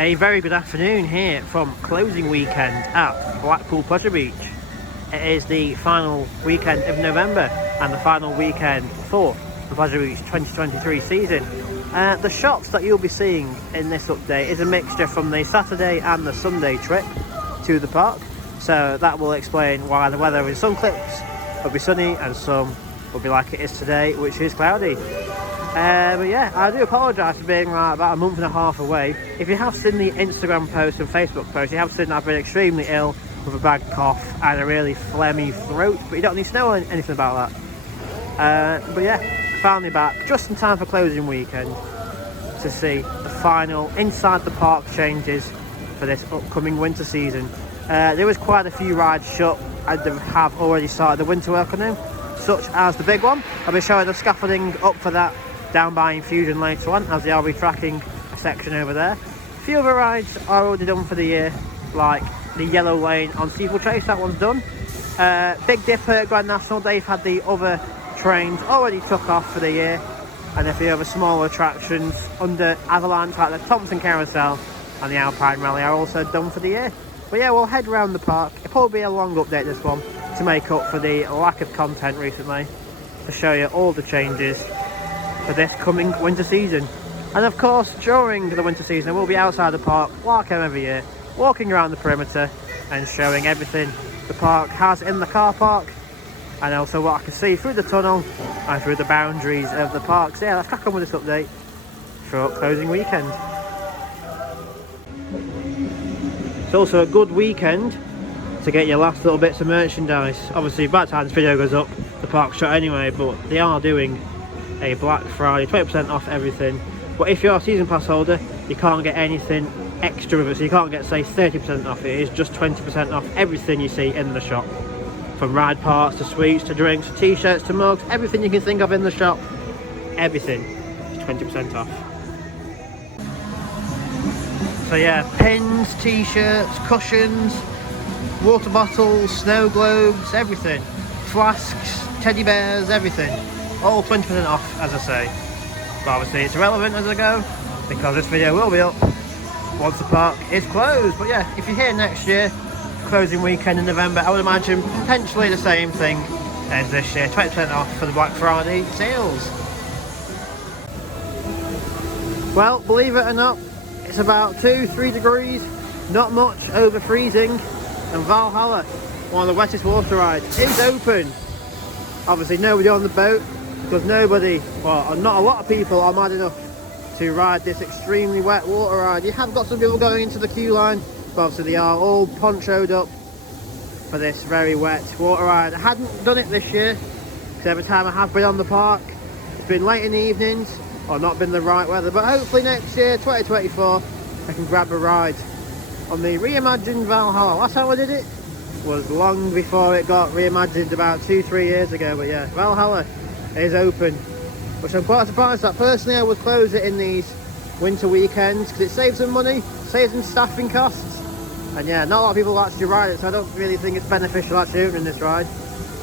A very good afternoon here from closing weekend at Blackpool Pleasure Beach. It is the final weekend of November and the final weekend for the Pleasure Beach 2023 season. The shots that you'll be seeing in this update is a mixture from the Saturday and the Sunday trip to the park. So that will explain why the weather in some clips will be sunny and some will be like it is today, which is cloudy. But yeah, I do apologise for being like about a month and a half away. If you have seen the Instagram post and Facebook post, you have seen I've been extremely ill with a bad cough and a really phlegmy throat, but you don't need to know anything about that. But yeah, finally back just in time for closing weekend to see the final inside the park changes for this upcoming winter season. There was quite a few rides shut and they have already started the winter work on them, such as the big one. I'll be showing the scaffolding up for that down by Infusion later on, as they are retracking a section over there. A few other rides are already done for the year, like the Yellow Lane on Steeple Chase, that one's done. Big Dipper, Grand National, they've had the other trains already took off for the year, and a few other smaller attractions under Avalanche like the Thompson Carousel and the Alpine Rally are also done for the year. But yeah, we'll head around the park. It'll probably be a long update, this one, to make up for the lack of content recently, to show you all the changes for this coming winter season. And of course, during the winter season, we'll be outside the park like every year, walking around the perimeter and showing everything the park has in the car park, and also what I can see through the tunnel and through the boundaries of the park. So yeah, let's crack on with this update for closing weekend. It's also a good weekend to get your last little bits of merchandise. Obviously by the time this video goes up, the park's shut anyway, but they are doing a Black Friday 20% off everything. But if you're a season pass holder, you can't get anything extra with it, so you can't get, say, 30% off. It is just 20% off everything you see in the shop, from ride parts to sweets to drinks to t-shirts to mugs, everything you can think of in the shop, everything is 20% off. So yeah, pins, t-shirts, cushions, water bottles, snow globes, everything, flasks, teddy bears, everything, all 20% off, as I say. But obviously it's irrelevant as I go, because this video will be up once the park is closed. But yeah, if you're here next year, closing weekend in November, I would imagine potentially the same thing as this year, 20% off for the Black Friday sales. Well, believe it or not, it's about 2-3 degrees, not much over freezing, and Valhalla, one of the wettest water rides, is open. Obviously nobody on the boat, because nobody, well, not a lot of people are mad enough to ride this extremely wet water ride. You have got some people going into the queue line, but obviously they are all ponchoed up for this very wet water ride. I hadn't done it this year, because every time I have been on the park, it's been late in the evenings, or not been the right weather. But hopefully next year, 2024, I can grab a ride on the reimagined Valhalla. Last time I did it was long before it got reimagined, about 2-3 years ago. But yeah, Valhalla is open, which I'm quite surprised that. Personally, I would close it in these winter weekends because it saves them money, saves them staffing costs, and yeah, not a lot of people actually ride it, so I don't really think it's beneficial actually opening this ride.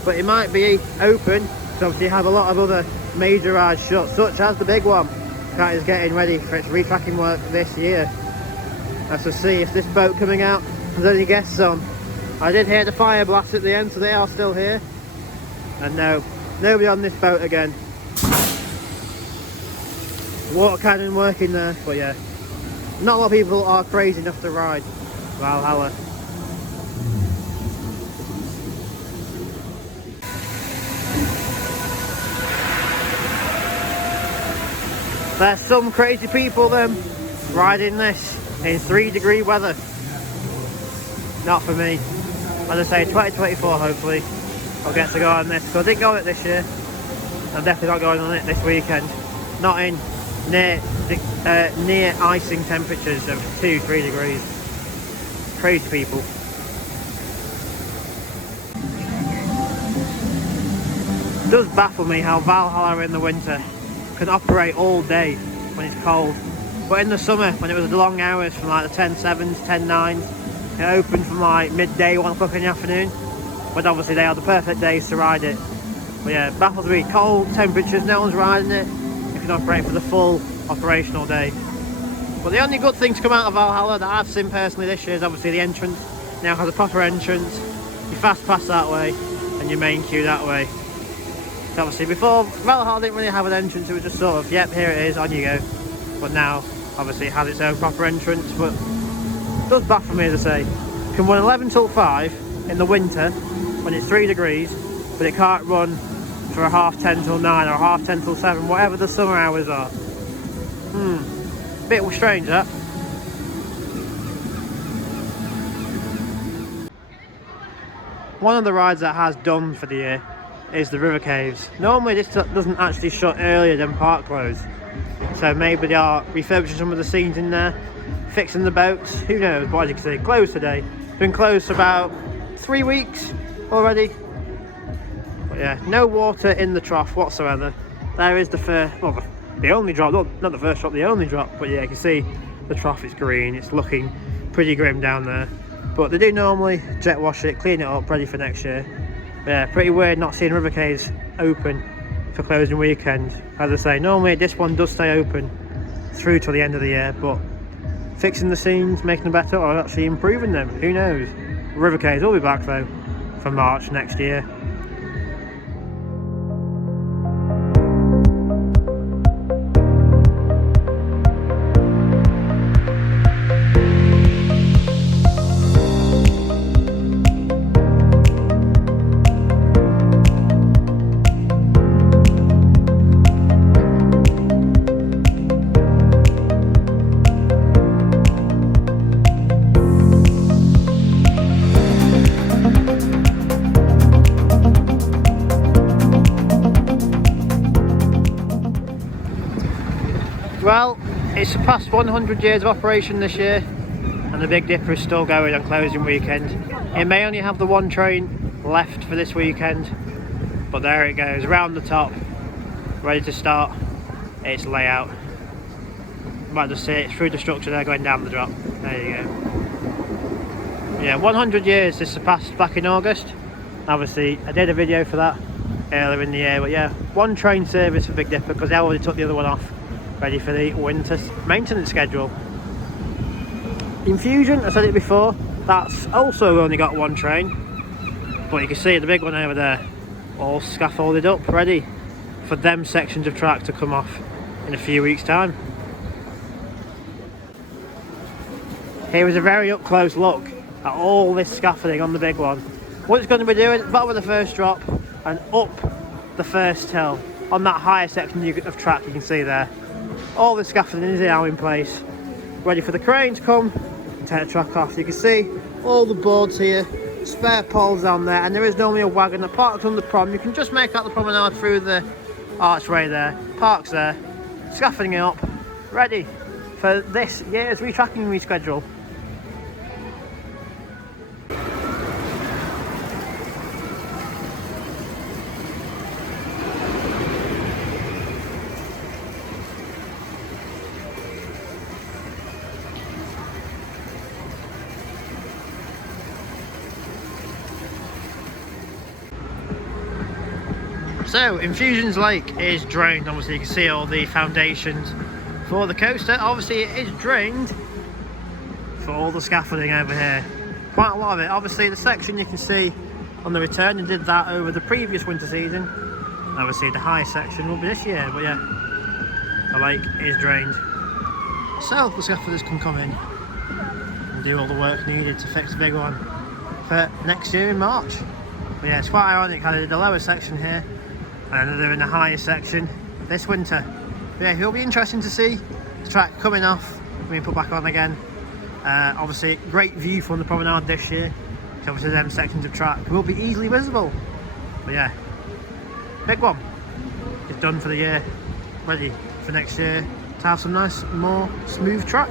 But it might be open, so obviously you have a lot of other major rides shut, such as the big one that is getting ready for its retracking work this year. Let's just see if this boat coming out has any guests on. I did hear the fire blast at the end, so they are still here. And no, nobody on this boat again. Water cannon working there, but yeah, not a lot of people are crazy enough to ride Valhalla. There's some crazy people then riding this in 3-degree weather. Not for me. As I say, 2024 hopefully I'll get to go on this. So I didn't go on it this year. I'm definitely not going on it this weekend. Not in near icing temperatures of 2-3 degrees. Crazy people. It does baffle me how Valhalla in the winter can operate all day when it's cold, but in the summer when it was the long hours from like the 10:7s, 10:9s, it opened from like midday, 1 o'clock in the afternoon, but obviously they are the perfect days to ride it. But yeah, it baffles me. Cold temperatures, no one's riding it, it can operate for the full operational day. But the only good thing to come out of Valhalla that I've seen personally this year is obviously the entrance. Now has a proper entrance, your fast pass that way and your main queue that way. So obviously before, Valhalla didn't really have an entrance, it was just sort of, yep, here it is, on you go. But now obviously it has its own proper entrance, but it does baffle me, as I say. You can run 11 till 5 in the winter when it's 3 degrees, but it can't run for a half 10 till 9 or a half 10 till 7, whatever the summer hours are. Bit strange that. One of the rides that has done for the year is the river caves. Normally this doesn't actually shut earlier than park close, so maybe they are refurbishing some of the scenes in there, fixing the boats, who knows. But as you can see, closed today. Been closed for about 3 weeks already. But yeah, no water in the trough whatsoever. There is the first, well, the only drop, not the first drop, the only drop, but yeah, you can see the trough is green. It's looking pretty grim down there. But they do normally jet wash it, clean it up, ready for next year. But yeah, pretty weird not seeing river caves open for closing weekend. As I say, normally this one does stay open through till the end of the year, but fixing the scenes, making them better, or actually improving them, who knows. River caves will be back though for March next year. Well, it's surpassed 100 years of operation this year, and the Big Dipper is still going on closing weekend. It may only have the one train left for this weekend, but there it goes, round the top, ready to start its layout. You might just see it through the structure there going down the drop. There you go. Yeah, 100 years is surpassed back in August. Obviously, I did a video for that earlier in the year, but yeah, one train service for Big Dipper because they already took the other one off, ready for the winter maintenance schedule. Infusion, I said it before, that's also only got one train, but you can see the big one over there, all scaffolded up, ready for them sections of track to come off in a few weeks' time. Here is a very up close look at all this scaffolding on the big one. What it's going to be doing, bottom of the first drop and up the first hill on that higher section of track you can see there. All the scaffolding is now in place, ready for the crane to come and take the track off. You can see all the boards here, spare poles down there, and there is normally a wagon that parks on the prom. You can just make out the promenade through the archway there, parks there, scaffolding it up, ready for this year's retracking reschedule. So, Infusions Lake is drained. Obviously you can see all the foundations for the coaster. Obviously it is drained for all the scaffolding over here. Quite a lot of it. Obviously the section you can see on the return, and did that over the previous winter season. Obviously the high section will be this year, but yeah, the lake is drained. So the scaffolders can come in and do all the work needed to fix the big one for next year in March. But yeah, it's quite ironic how they did the lower section here and they're in the higher section this winter. But yeah, it'll be interesting to see the track coming off, being put back on again. Obviously, great view from the promenade this year. So obviously, them sections of track will be easily visible. But yeah, big one. It's done for the year, ready for next year to have some nice, more smooth track.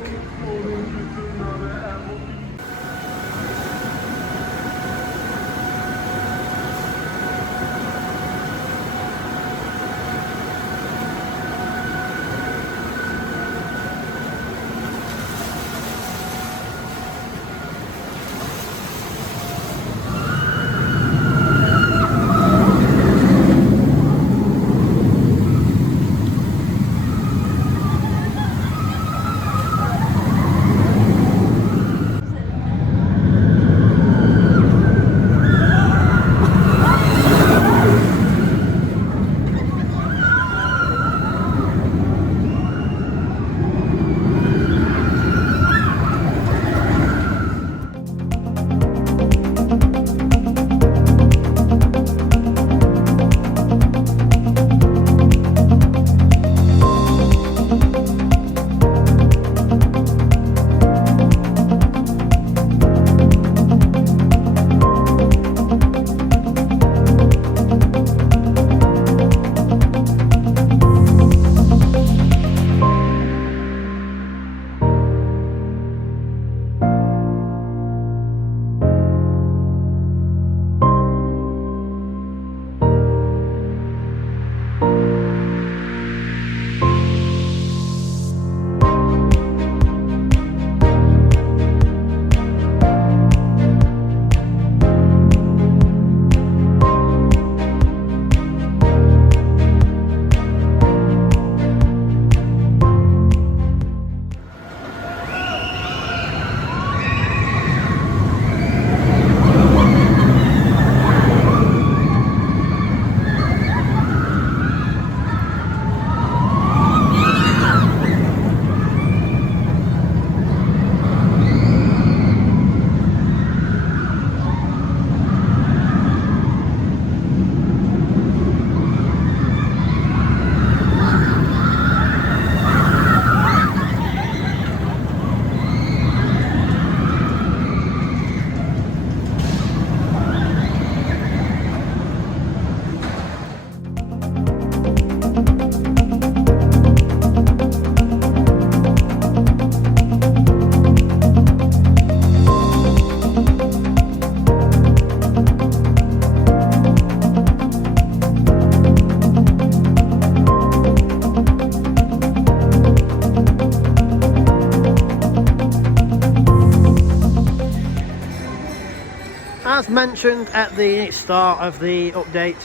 mentioned at the start of the update,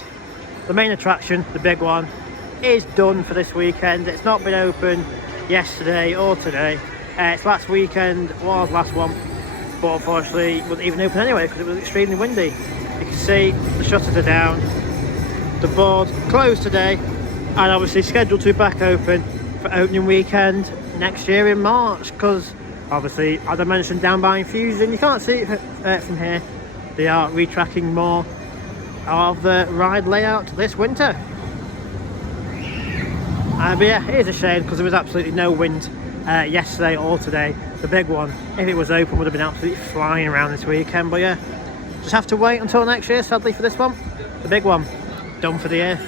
the main attraction, the big one, is done for this weekend. It's not been open yesterday or today. Its last weekend was last one, but unfortunately it wasn't even open anyway because it was extremely windy. You can see the shutters are down, the board closed today, and obviously scheduled to be back open for opening weekend next year in March, because obviously, as I mentioned, down by Infusion, you can't see it from here, they are retracking more of the ride layout this winter. But yeah, it is a shame because there was absolutely no wind yesterday or today. The big one, if it was open, would have been absolutely flying around this weekend. But yeah, just have to wait until next year, sadly, for this one. The big one, done for the year.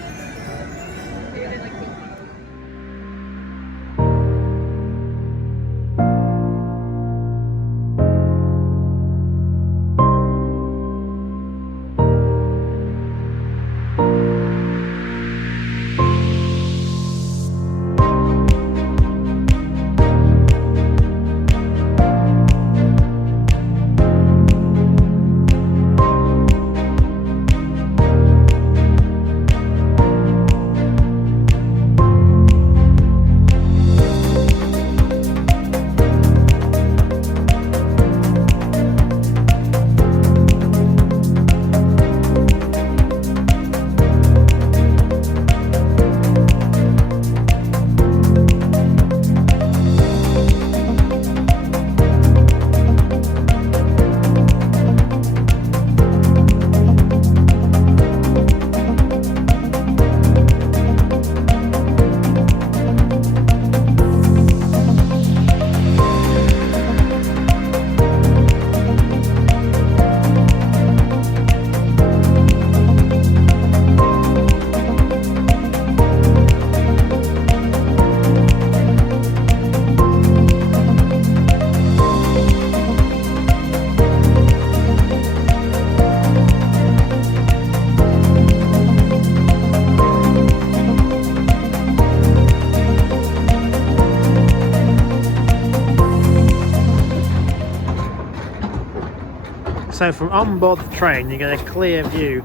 So from on board the train, you get a clear view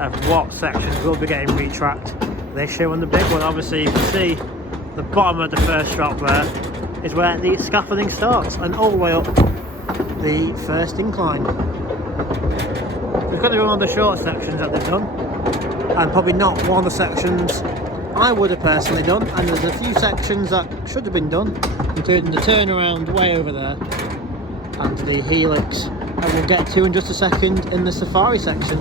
of what sections will be getting retracked this year on the big one. Obviously you can see the bottom of the first drop there is where the scaffolding starts, and all the way up the first incline. We've got to do one of the short sections that they've done, and probably not one of the sections I would have personally done, and there's a few sections that should have been done, including the turnaround way over there and the helix, and we'll get to in just a second in the safari section.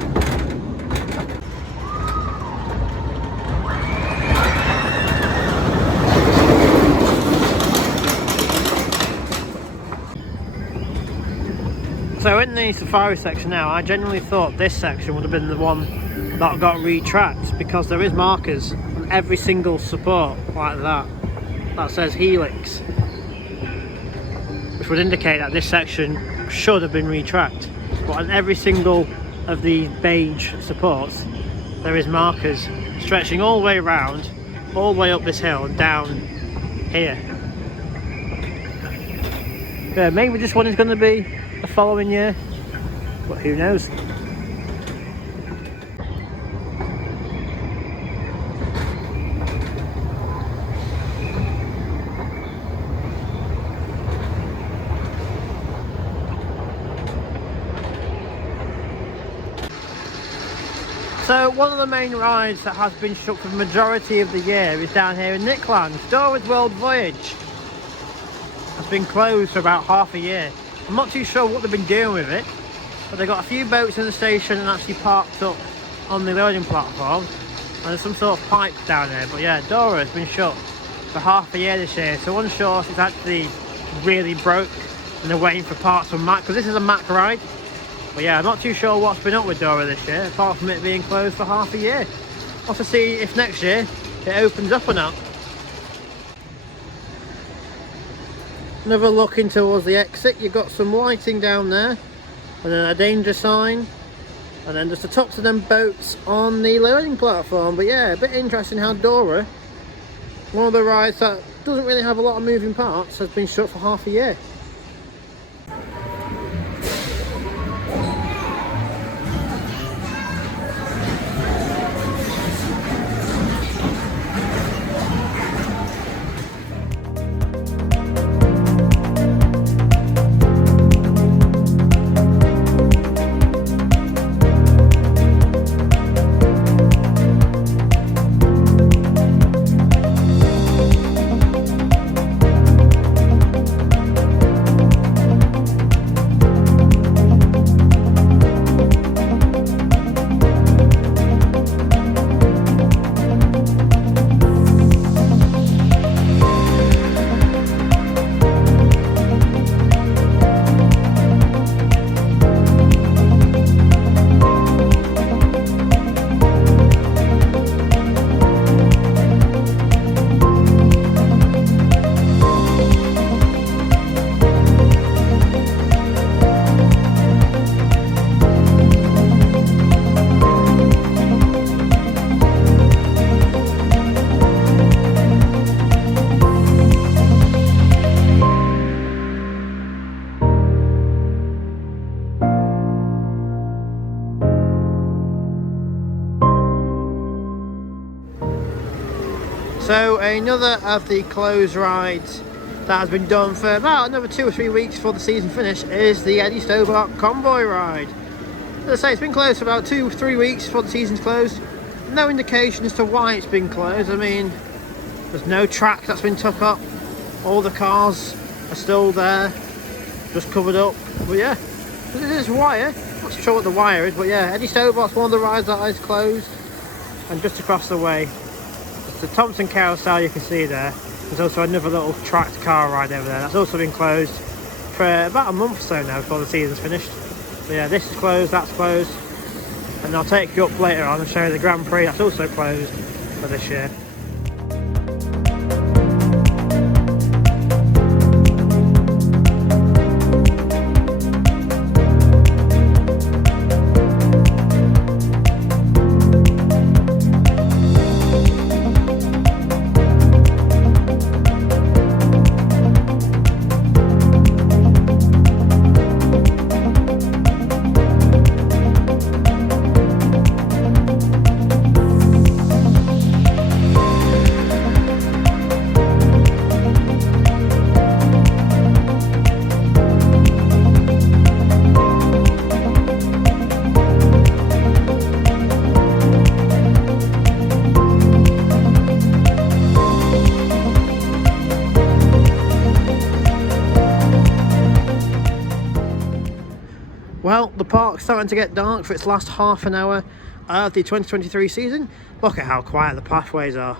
So in the safari section now, I genuinely thought this section would have been the one that got retracked, because there is markers on every single support like that says helix, which would indicate that this section should have been retracked. But on every single of the beige supports there is markers stretching all the way around, all the way up this hill and down here. Yeah, maybe this one is going to be the following year, but who knows. So one of the main rides that has been shut for the majority of the year is down here in Nickland. Stobart World Voyage has been closed for about half a year. I'm not too sure what they've been doing with it, but they've got a few boats in the station and actually parked up on the loading platform, and there's some sort of pipe down there. But yeah, Dora has been shut for half a year this year, so one shore is actually really broke and they're waiting for parts from Mac, because this is a Mac ride. But yeah, I'm not too sure what's been up with Dora this year, apart from it being closed for half a year. We'll have to see if next year it opens up or not. Another look in towards the exit, you've got some lighting down there, and then a danger sign, and then just the tops of them boats on the loading platform. But yeah, a bit interesting how Dora, one of the rides that doesn't really have a lot of moving parts, has been shut for half a year. So another of the closed rides that has been done for about another 2 or 3 weeks before the season finish is the Eddie Stobart Convoy ride. As I say, it's been closed for about 2 or 3 weeks before the season's closed. No indication as to why it's been closed. I mean, there's no track that's been took up. All the cars are still there, just covered up. But yeah, there's wire. Not sure what the wire is, but yeah, Eddie Stobart's one of the rides that is closed. And just across the way, it's the Thompson Carousel you can see there. There's also another little tracked car ride over there. That's also been closed for about a month or so now before the season's finished. But yeah, this is closed, that's closed. And I'll take you up later on and show you the Grand Prix that's also closed for this year. Well, the park's starting to get dark for its last half an hour of the 2023 season. Look at how quiet the pathways are.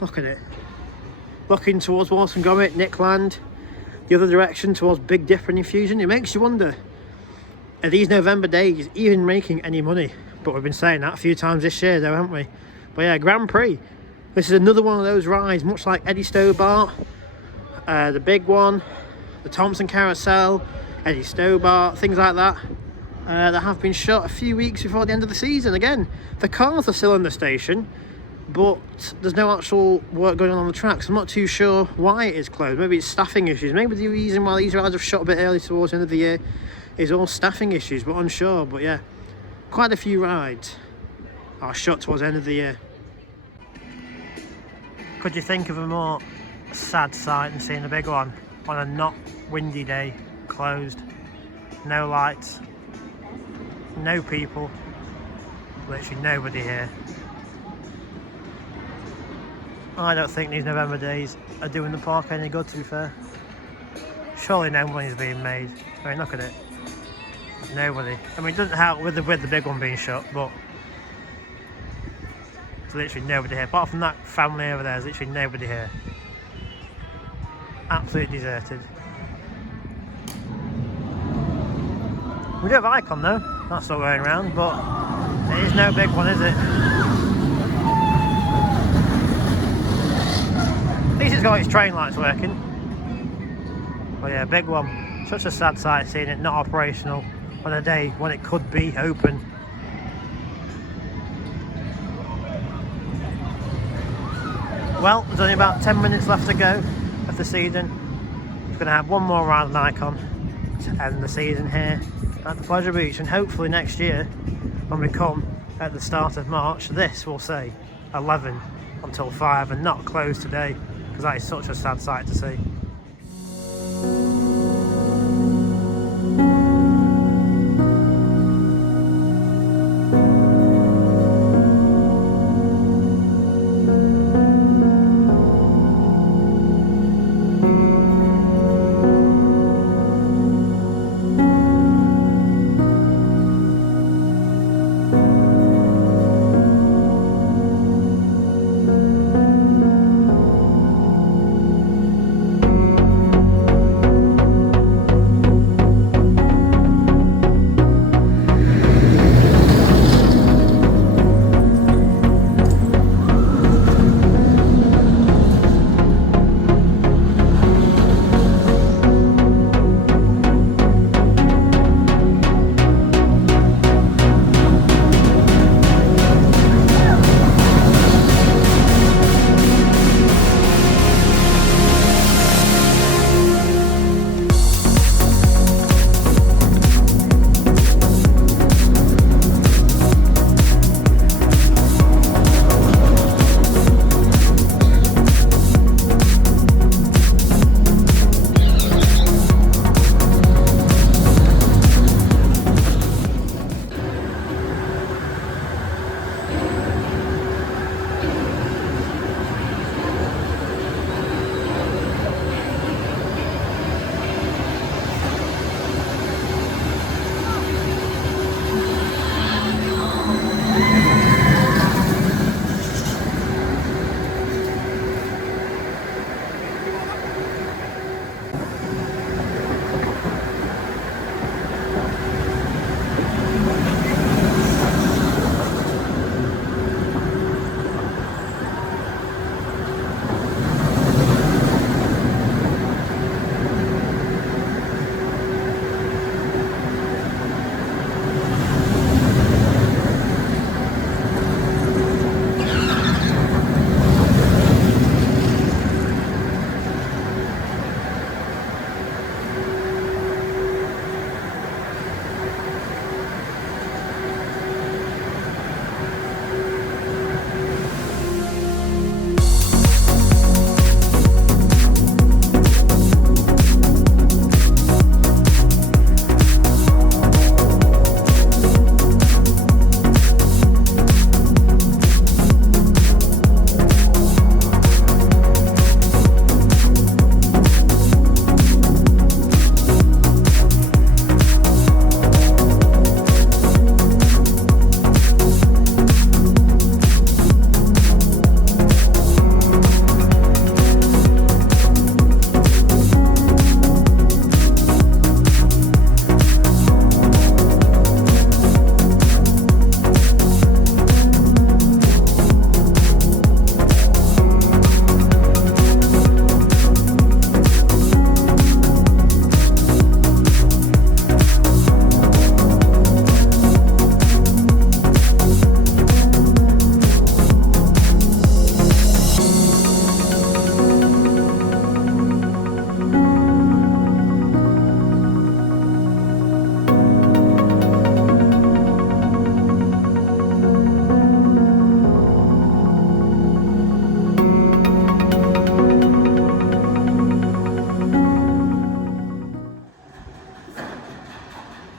Look at it. Looking towards Walton Gromit, Nickland, the other direction towards Big Dipper and Infusion. It makes you wonder, are these November days even making any money? But we've been saying that a few times this year though, haven't we? But yeah, Grand Prix. This is another one of those rides, much like Eddie Stobart, the big one, the Thompson Carousel, Eddie Stobart, things like that, that have been shut a few weeks before the end of the season. Again, the cars are still in the station, but there's no actual work going on the track, so I'm not too sure why it is closed. Maybe it's staffing issues. Maybe the reason why these rides have shut a bit early towards the end of the year is all staffing issues, but unsure. But yeah, quite a few rides are shut towards the end of the year. Could you think of a more sad sight than seeing a big one on a not windy day? Closed, no lights, no people, literally nobody here. I don't think these November days are doing the park any good, to be fair. Surely no money's being made. I mean, look at it. There's nobody. I mean, it doesn't help with the big one being shut, but there's literally nobody here. Apart from that family over there, there's literally nobody here. Absolutely deserted. We do have Icon though, that's still going around, but it is no big one, is it? At least it's got its train lights working. But yeah, big one. Such a sad sight seeing it not operational on a day when it could be open. Well, there's only about 10 minutes left to go of the season. We're going to have one more round on Icon to end the season here at the Pleasure Beach, and hopefully next year when we come at the start of March, this will say 11 until 5 and not closed today, because that is such a sad sight to see.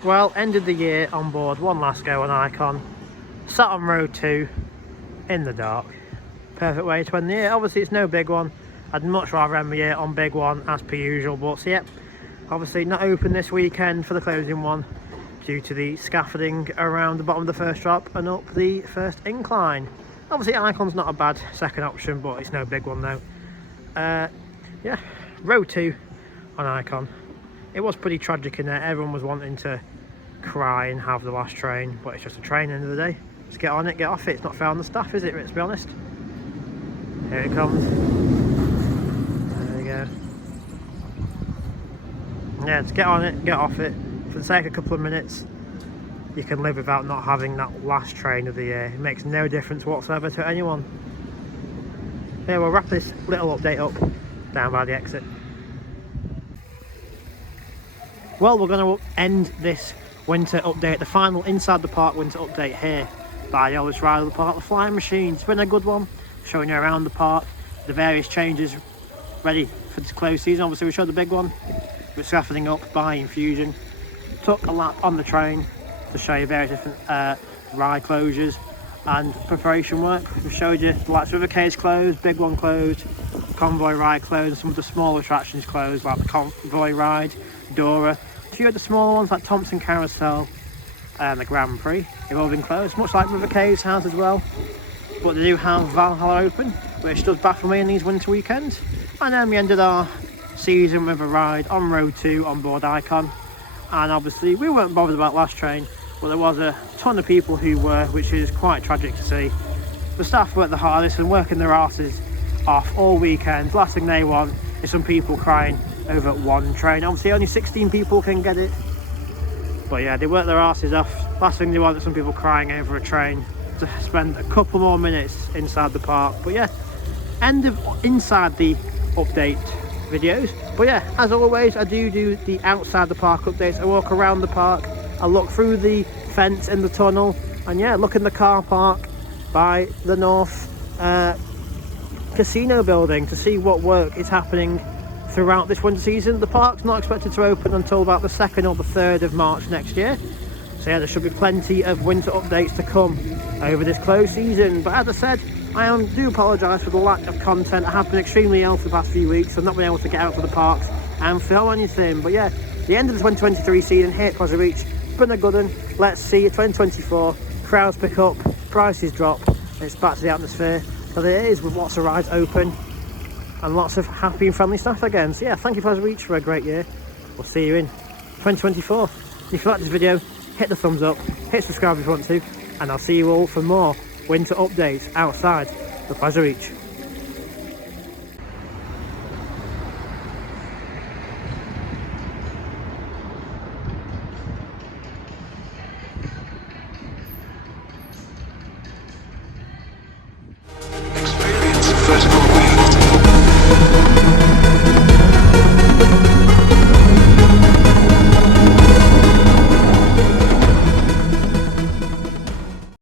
Well, ended the year on board one last go on Icon. Sat on row 2 in the dark. Perfect way to end the year. Obviously it's no big one. I'd much rather end the year on big one as per usual, but so, yep, obviously not open this weekend for the closing one due to the scaffolding around the bottom of the first drop and up the first incline. Obviously Icon's not a bad second option, but it's no big one though. Yeah, row 2 on Icon. It was pretty tragic in there. Everyone was wanting to cry and have the last train, but it's just a train at the end of the day. Just get on it, get off it. It's not fair on the staff, is it? Let's be honest. Here it comes. There we go. Yeah, just get on it, get off it. For the sake of a couple of minutes, you can live without not having that last train of the year. It makes no difference whatsoever to anyone. Yeah, we'll wrap this little update up down by the exit. Well, we're going to end this winter update, the final inside the park winter update here by the oldest ride of the park, the flying machine. It's been a good one, showing you around the park, the various changes ready for this close season. Obviously we showed the big one, we're scaffolding up by Infusion. Took a lap on the train to show you various different ride closures and preparation work. We've showed you the likes of River Cage closed, big one closed, Convoy ride closed, and some of the smaller attractions closed like the Convoy ride, Dora. A few of the smaller ones like Thompson Carousel and the Grand Prix have all been closed, much like River Caves has as well. But they do have Valhalla open, which does baffle me in these winter weekends. And then we ended our season with a ride on row 2 on board Icon. And obviously we weren't bothered about last train, but there was a ton of people who were, which is quite tragic to see. The staff worked the hardest and working their asses off all weekend. Last thing they want is some people crying over one train. Obviously only 16 people can get it, but yeah, they work their asses off. Last thing they want is some people crying over a train to spend a couple more minutes inside the park. But yeah, end of inside the update videos. But yeah, as always, I do the outside the park updates. I walk around the park, I look through the fence in the tunnel, and yeah, look in the car park by the North Casino building to see what work is happening throughout this winter season. The park's not expected to open until about the 2nd or the 3rd of March next year. So yeah, there should be plenty of winter updates to come over this close season. But as I said, I do apologise for the lack of content. I have been extremely ill for the past few weeks, so I've not been able to get out to the parks and film anything. But yeah, the end of the 2023 season here at Pleasure Beach, it's been a good one. Let's see 2024, crowds pick up, prices drop, and it's back to the atmosphere that it is, with lots of rides open and lots of happy and friendly staff again. So yeah, thank you Pleasure Beach for a great year. We'll see you in 2024. If you like this video, hit the thumbs up, hit subscribe if you want to, and I'll see you all for more winter updates outside the Pleasure Beach.